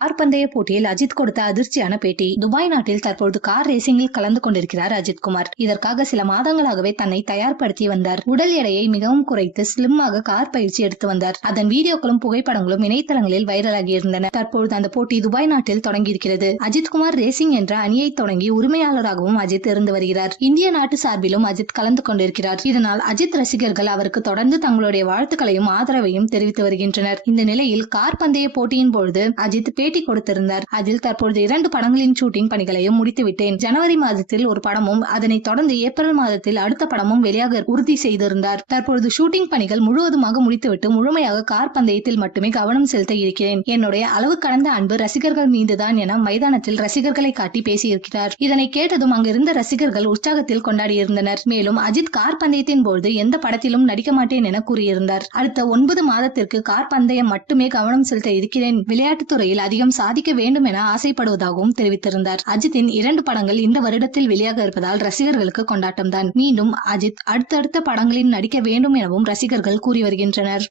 Car பந்தய போட்டியில் அஜித் கொடுத்த அதிர்ச்சியான பேட்டி. துபாய் நாட்டில் தற்போது கார் ரேசிங்கில் கலந்து கொண்டிருக்கிறார் அஜித் குமார். இதற்காக சில மாதங்களாகவே தன்னை தயார்படுத்தி வந்தார். உடல் எடையை மிகவும் குறைத்து ஸ்லிம்மாக கார் பயிற்சி எடுத்து வந்தார். அதன் வீடியோக்களும் புகைப்படங்களும் இணையதளங்களில் வைரலாகி இருந்தன. தற்போது அந்த போட்டி துபாய் நாட்டில் தொடங்கியிருக்கிறது. அஜித் குமார் ரேசிங் என்ற அணியை தொடங்கி உரிமையாளராகவும் அஜித் இருந்து வருகிறார். இந்திய நாட்டு சார்பிலும் அஜித் கலந்து கொண்டிருக்கிறார். இதனால் அஜித் ரசிகர்கள் அவருக்கு தொடர்ந்து தங்களுடைய வாழ்த்துக்களையும் ஆதரவையும் தெரிவித்து வருகின்றனர். இந்த நிலையில் கார் பந்தய போட்டியின் பொழுது அஜித் பேட்டி கொடுத்திருந்தார். அதில் தற்பொழுது 2 படங்களின் ஷூட்டிங் பணிகளையும் முடித்துவிட்டேன். ஜனவரி மாதத்தில் ஒரு படமும் அதனைத் தொடர்ந்து ஏப்ரல் மாதத்தில் அடுத்த படமும் வெளியாக உறுதி செய்திருந்தார். தற்பொழுது ஷூட்டிங் பணிகள் முழுவதுமாக முடித்துவிட்டு முழுமையாக கார் பந்தயத்தில் மட்டுமே கவனம் செலுத்த இருக்கிறேன். என்னுடைய அளவு கடந்த அன்பு ரசிகர்கள் மீதுதான் என மைதானத்தில் ரசிகர்களை காட்டி பேசியிருக்கிறார். இதனை கேட்டதும் அங்கிருந்த ரசிகர்கள் உற்சாகத்தில் கொண்டாடியிருந்தனர். மேலும் அஜித் கார் பந்தயத்தின் போது எந்த படத்திலும் நடிக்க மாட்டேன் என கூறியிருந்தார். அடுத்த 9 மாதத்திற்கு கார் பந்தயம் மட்டுமே கவனம் செலுத்த இருக்கிறேன். விளையாட்டுத் துறையில் அதிகம் சாதிக்க வேண்டும் என ஆசைப்படுவதாகவும் தெரிவித்திருந்தார். அஜித்தின் 2 படங்கள் இந்த வருடத்தில் வெளியாக இருப்பதால் ரசிகர்களுக்கு கொண்டாட்டம்தான். மீண்டும் அஜித் அடுத்தடுத்த படங்களில் நடிக்க வேண்டும் எனவும் ரசிகர்கள் கூறி வருகின்றனர்.